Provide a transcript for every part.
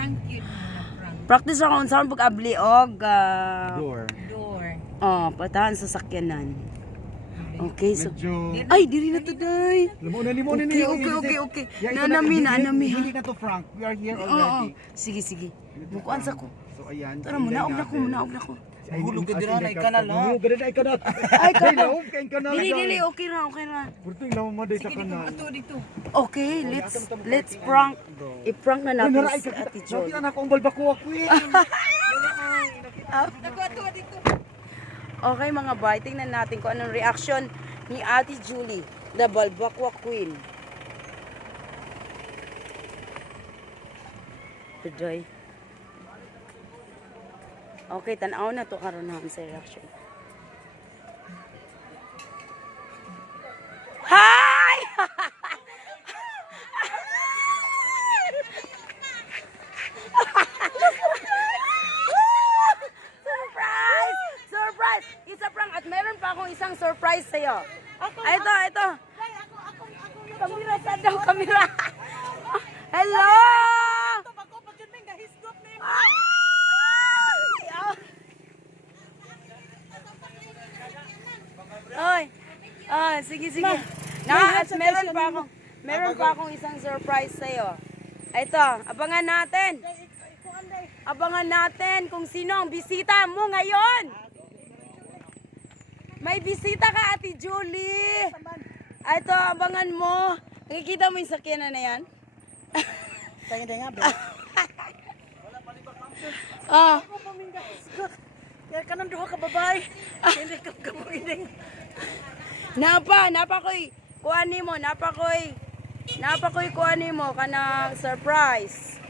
prank yun na prank. Practice ako unsa man pag-abli og Door. Door. patahan sa sakyanan. Okay, so Medyo... ay diri na to day. Limo na Okay. Nanami. Hindi na to Frank. We are here already. Sige. Mukuan sa ko. So ayan. Tara mo, naog na ko. Hulog ka dira na ikanal ha. Hulog ka dira na ikanal. Ay, Laog ka ikanal. Dili, okay na. Purto yung laom mo day sa kanal. Ito dito. Okay, let's prank. I-prank na natin si Ate Jol. Nakita na ko ang balbako ako eh. Ito dito. Okay mga boy, tingnan natin kung anong reaction ni Ate Julie, the Balbakwa Queen. Today. Okay, tanaw na to karon na sa reaction. Hi! Surprise! It's a prank at meron pa akong isang surprise sa'yo. Ito. Kamera sa daw, kamera. Hello! Ay, sige. At meron pa akong isang surprise sa'yo. Ito, abangan natin kung sino ang bisita mo ngayon. May bisita ka, Ate Julie. Ito, abangan mo. Nakikita mo yung sakyanan na yan? Tingin nga, be. Ako pamingasgot. Kaya ka nang duha ka, babay. Hindi ka kabuining. Napa ko'y kuani mo, kuani mo, kanang surprise.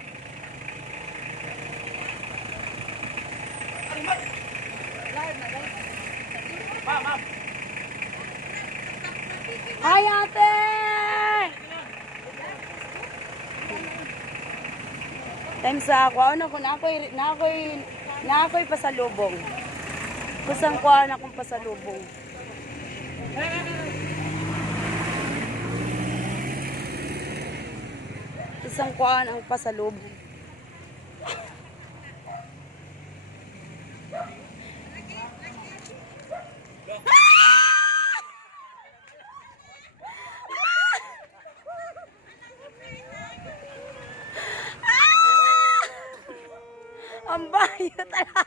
Hi, ate! Time sa ako, na ako'y pasalubong. Kusang kuha na akong pasalubong. Isang kuha ang pasalubong. Ang bayo talaga.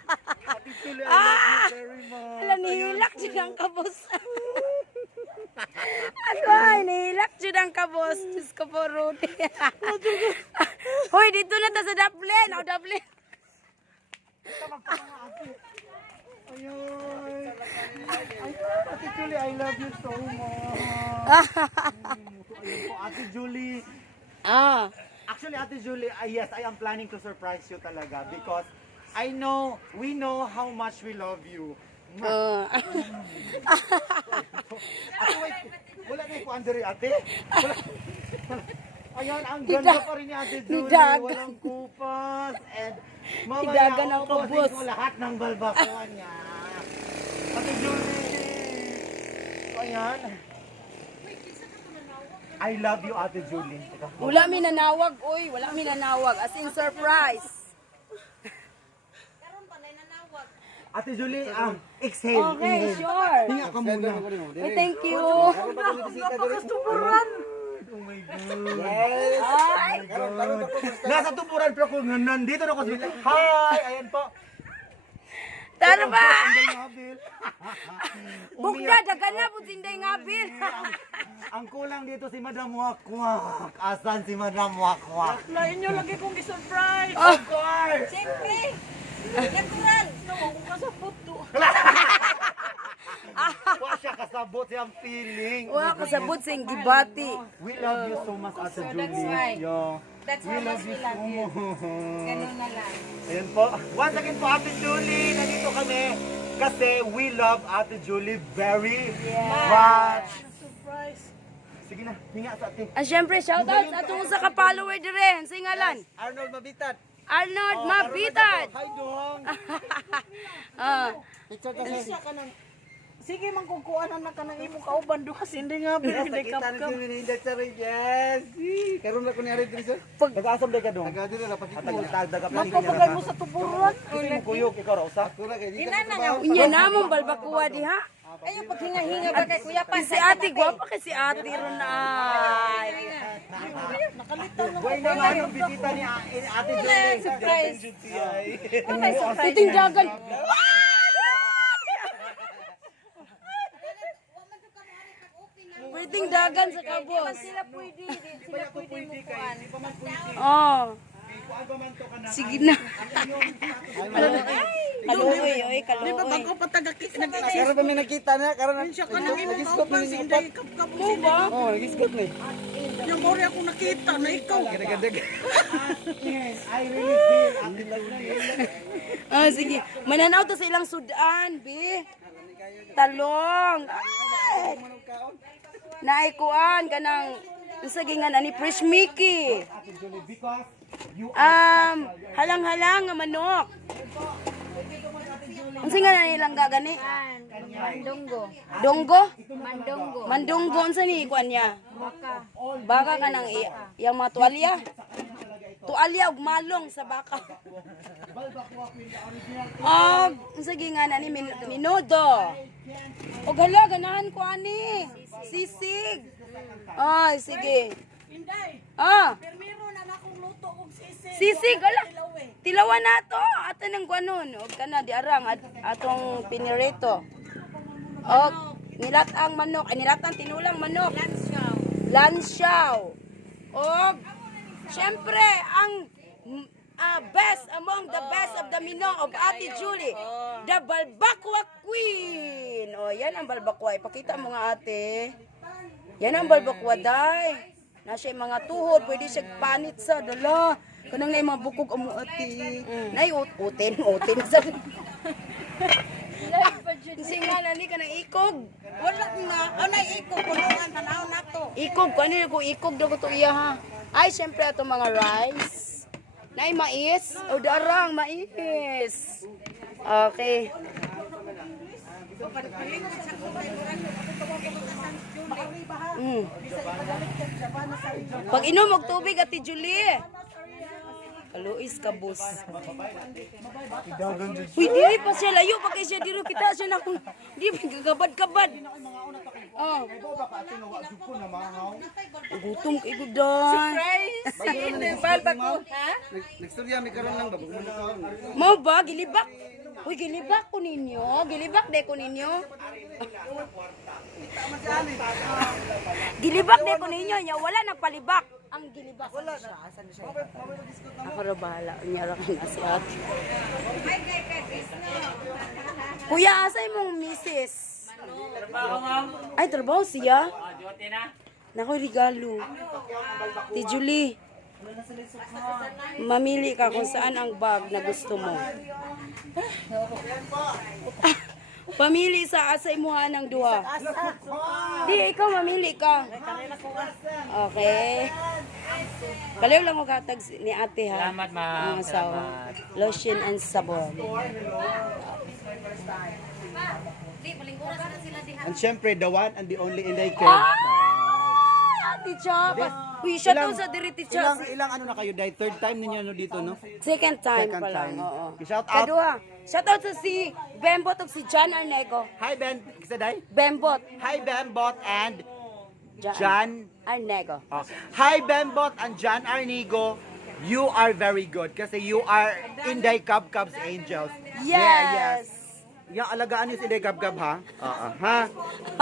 Alam, nihilak dyan ang kabos. Nihilak dyan ang kabos. Diyos ko po, Rudy. Hoy, dito na ta sa Dublin. Dublin. Ayun. Ate Julie, I love you so much. Ayun po, Ate Julie. Actually, Ate Julie, yes, I am planning to surprise you talaga because we know how much we love you. Ate, wait, wala na yung kuandari, ate. Ayan, ang ganda pa rin ni Ate Julie. Walang kupas. And mamaya, ubusin ko lahat ng balbakuan niya. Ate Julie. Ayan. I love you, Ate Julie. Wala mi nanawag, oy. Wala mi nanawag. As in surprise. Ate Julie, exhale. Okay, sure. Hinga ka muna. Hey, thank you. Napakastuburan. Oh my God. Yes. Nasa tupuran pero kung nandito na ako. Hi! Ayan po. Tara ba? Ngabil. Bukda, dagan na po sinday ngabil. Ang kulang dito si Madam Wakwak. Asan si Madam Wakwak? Lain nyo lagi kong i-surprise. Of course! Siyempre. Natural. Naman ko ka sa puto. Wa siya kasabot siyang feeling. Wa kasabot sa gibati. We love you so much, Ate Julie. that's right. Yo. That's how much we love you. Ganun na lang. Ayan po. Once again po, Ate Julie, nandito kami kasi we love Ate Julie very much. Surprise. Sige na, hinga sa ate. Syempre, shoutout sa atong sa ka-follower dire. Sa ngalan. Arnold Mabitat. Arnold Mabitat. Hi, Dong. Sige man kung kuanan na ka ng imong kauban duha hindi nga hindi kap. Karon na ko ni ari diri. Nag-asam day ka dong. Taga-diri na pagkita. Magpapagay mo sa tuburan. Mo kuyog ikaw ra usa. Unya namong balbakuwa diha. Ayo paghinga-hinga ba kay Kuya Pan? Si ate, gwapa kay si ate ron ay. Buhay naman yung bisita ni Ate Julie. Surprise. Titing dagan. Pwedeng dagan sa kabos. Sila pwede, sila pwede mo kuan. Oh. Sige na. Kaluoy, oy, Di ba kaluoy. bago pa Karon kami nakita na, karon siya ka ng imong kauban si hindi kap mo ba? Oh, nag-iskot ni. Yung mori ako nakita na ikaw. Gadadag. I really feel Ate Julie. Ah, sige. Mananaw to sa ilang sudan, bi. Talong. Ay. Naikuan kanang sige nga ani Fresh Mickey. Ate Julie, because you Halang-halang nga manok. Unsa nga na nilang gagani? Mandonggo. Donggo? Mandonggo. Mandunggo unsa ni kuan niya? Baka ka nang iyang mga tuwalya. Tuwalya ug malong sa baka. Unsa gi nga na ni minudo. Og hala ganahan ko ani. Sisig. Ay, sige. Inday, permiro na akong luto og sisig. Sisig, ala. Tilawan na to. Ato ng guanon. O kana di arang atong pinirito. O nilat ang manok. Ay nilat ang tinulang manok. Lansyaw. O syempre ang best among the best of the Minong of Ate Julie. The Balbakwa Queen. O yan ang Balbakwa. Ipakita mo nga ate. Yan ang Balbakwa day. Na siya mga tuhod, pwede siya panit sa dala. Kanang na yung mga bukog amo ati. Nay utin sa. Kasi nga nani ka ng ikog. Wala na, anay iko kulungan tanaw nato. Ikog, kanina ko ikog daw ko to iya ha. Ay, syempre ato mga rice. Nay mais. O darang mais. Okay. Pag inom og tubig Ate Julie. Kaluis ka bus. Uy, dili pa siya layo pa kay siya diro kita siya na kung di gagabad-kabad. Oh. Gutom kay gudan. Nagstorya mi karon lang ba kaon. Mau ba gilibak? Uy, gilibak ko ninyo. Gilibak de ko ninyo. Gilibak de ko ninyo. Nya wala nagpalibak. Ang gilibak. Wala siya. Asan siya? Ako ra bahala. Nya ra na si ate. Kuya, asay mong misis? Ay, trabaho siya? Naku, regalo. Ti Julie. Mamili ka kung saan ang bag na gusto mo. Pamili sa asa imuha ng duha. Di, ikaw mamili ka. Okay. Kaliw lang ko katag ni ate ha. Salamat, ma'am. Salamat. Lotion and sabon. And syempre, the one and the only in the care. Ate Chop. Uy, siya to sa diri ti Chop. Ilang ano na kayo dahil third time ninyo no dito no? Second time Second pa lang. time. Oo. Shout out. Kadua. Shout out sa si Bembot ug si John Arnego. Hi Ben, kisa day? Bembot. Hi Bembot and John. Arnego. Oh. Hi Bembot and John Arnigo. You are very good kasi you are Inday Cubs Angels. Yes. Yeah, yes. Yung alagaan niyo si Inday Cub ha? Ha?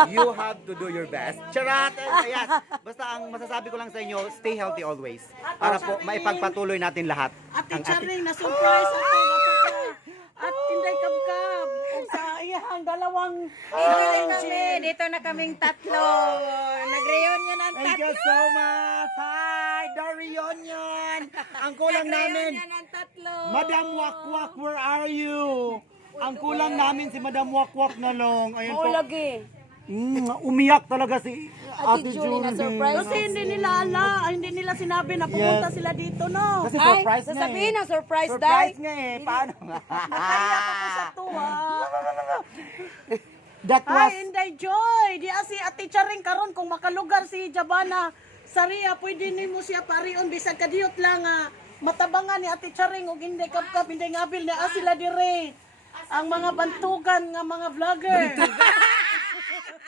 You have to do your best. Charat! Yes. Basta ang masasabi ko lang sa inyo, stay healthy always. Para po maipagpatuloy natin lahat. Ate Charing na surprise ako. At Inday Kabkab. Sa iyang dalawang Dito na kaming tatlo. Nag-reunion ang Thank you so much! Hi! The reunion! Ang kulang namin, ng tatlo. Madam Wakwak, where are you? Ang kulang namin si Madam Wakwak na long. Ayan Oo po. lagi. Umiyak talaga si Ate Julie na surprise. kasi hindi nila hindi nila sinabi na pupunta sila dito, no? Kasi Ay, surprise nga sasabihin eh. ang surprise, Surprise dai. nga eh. Paano? Nakaiyak ako sa tuwa. That was Ay, Inday Joy. Di si Ate Charing karon kung makalugar si Jabana Saria, pwede nimo siya parion bisag kadiyot lang matabangan ni Ate Charing og Inday Kapkap, Inday Ngabil na sila dire. Ang mga bantugan nga mga vlogger.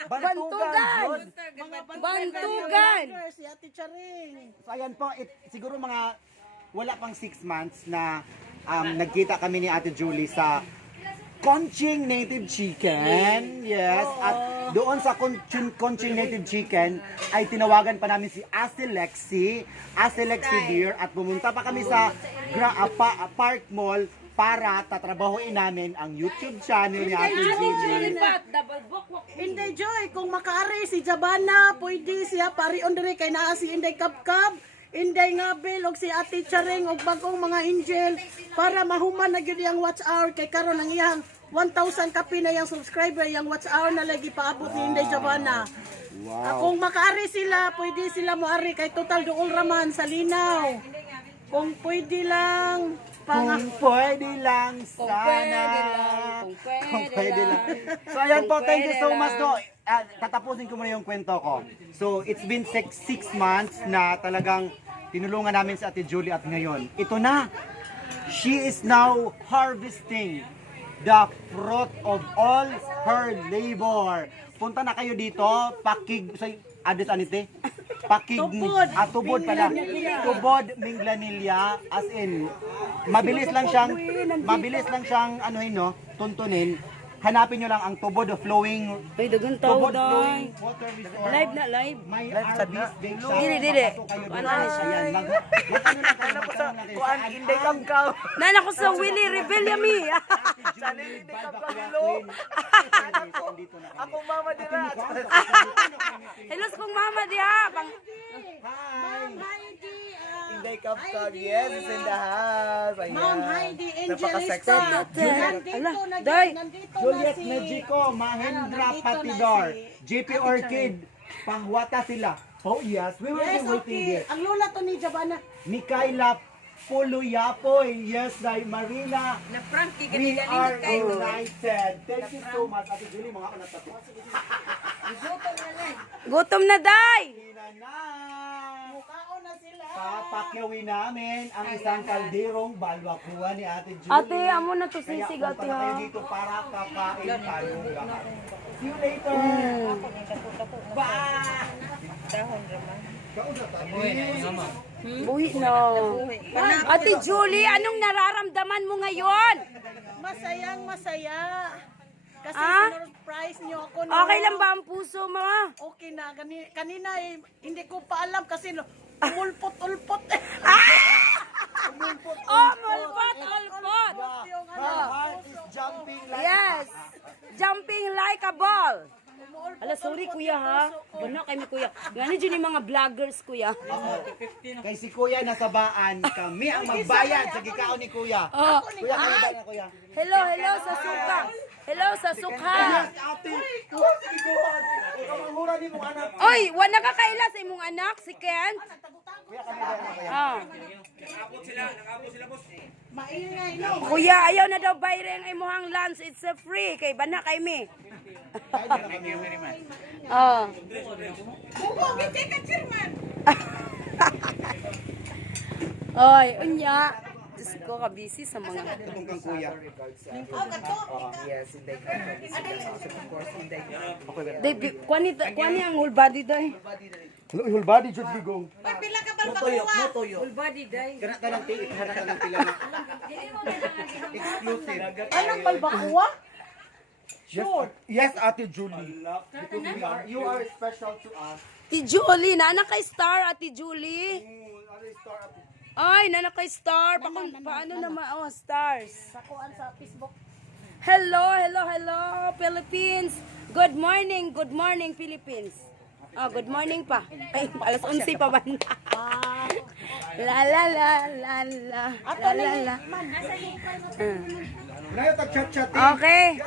Bantugan! Bantugan! Si Ate Charing. So ayan po, siguro mga wala pang 6 months na nagkita kami ni Ate Julie sa Conching Native Chicken. Yes. At doon sa Conching Native Chicken ay tinawagan pa namin si Ate Lexi Dear, at pumunta pa kami sa Park Mall para tatrabahoin namin ang YouTube channel ni Ate Julie. Inday Joy, kung makaari si Jabana, pwede siya parion dire kay naa si Inday Kapkap, Inday Ngabil og si Ate Charing og bagong mga angel para mahuman na gyud ang watch hour kay karon ang iyang 1,000 kapi na yung subscriber, yung watch hour na lagi paabot ni Inday Jabana. Kung makaari sila, pwede sila moari kay total duol raman sa linaw. Kung pwede lang Kung pwede lang sana. Kung pwede lang. So ayan po, thank you so much. No, tatapusin ko muna yung kwento ko. So it's been 6 months na talagang tinulungan namin si Ate Julie, at ngayon, ito na. She is now harvesting the fruit of all her labor. Punta na kayo dito, pakig, sa adit anite? Pakig, tubod pala. Tubod Minglanilla, as in, mabilis lang siyang anuhin, no, tuntunin. Hanapin nyo lang ang tubod of flowing, Ay, dagang tao tubod dai. flowing water resort. Live na, live. May RB's Bake Shop. Dili. Papasok kayo doon. Ayan, magtanong lang kayo. Kuan Inday Kamkaw. Nana ko sa Willie Rebellia mi. Channel Inday Kamkaw. Hello. Ako mama dila. Hello sa kong mama diha. Inday Kamkaw. Yes, is in the house. Ayan. Ma'am Heidi Napaka-sexy. Nandito Juliet na si Mejico, Mahendra nandito na Patidor, si JP Orchid, Pangwata sila. Oh yes, we will Yes, be waiting okay. here. Ang lola to ni Jabana. Mikaela Puluyapoy, yes, dahil Marina, we are united. Thank you so much. Ate Julie, mga anak natin. Gutom na day. Mukhaon na sila. Papakyawin namin ang isang kalderong balwakuha ni Ate Julie. Ate, amo na to Kaya sisig punta ate na kayo ha. dito para kakain tayo. See you later. Bye. Buhi na. Ate Julie, anong nararamdaman mo ngayon? Masayang masaya. Kasi Ah? surprise niyo ako. Okay lang ba ang puso mo? Okay na. Kanina hindi ko pa alam kasi umulpot-ulpot. Oh, mulpot, ulpot. Yung My heart is jumping like Yes. Jumping like a ball. Ala, sorry kuya ha. Bana kay mi kuya. Gani dyan yung mga vloggers kuya. kay si Kuya nasa baan, kami ang magbayad sa gikaon ni Kuya. Oh. Kuya, kami ba na Kuya? Hello sa suka. Hello sa sukha. Ate, Kuya, sige Kuya. Ikaw ang mura ni mong anak. Oy, wala ka kaila sa imong anak, si Ken? Kuya, kami ba na Kuya? Ah. Maingay no. Kuya, ayaw na daw bayre ang imuhang lunch. It's a free. Kay bana kay mi. Oh. Oy, unya. Diyos ko, kabisi sa mga... Itong kang Kuya. Yes, Inday Kamkaw. Of course, Inday Kamkaw. Day, kwani ang whole body day. Hello, whole body should be go. Motoyo. Kana ka ng tiit, kana ka ng tila na. Exclusive. Anong balbakuwa? Yes, Ate Julie. Because you are special to us. Ti Julie, naanak kay Star, Ate Julie. Ay, naanak kay Star. Paano naman? Oh, stars. Sakuan sa Facebook. Hello, Philippines. Good morning, Philippines. Oh, good morning pa. Ay, alas 11 pa ba? La la la la la. La la la. Ngayon, tag-chat-chat. Okay.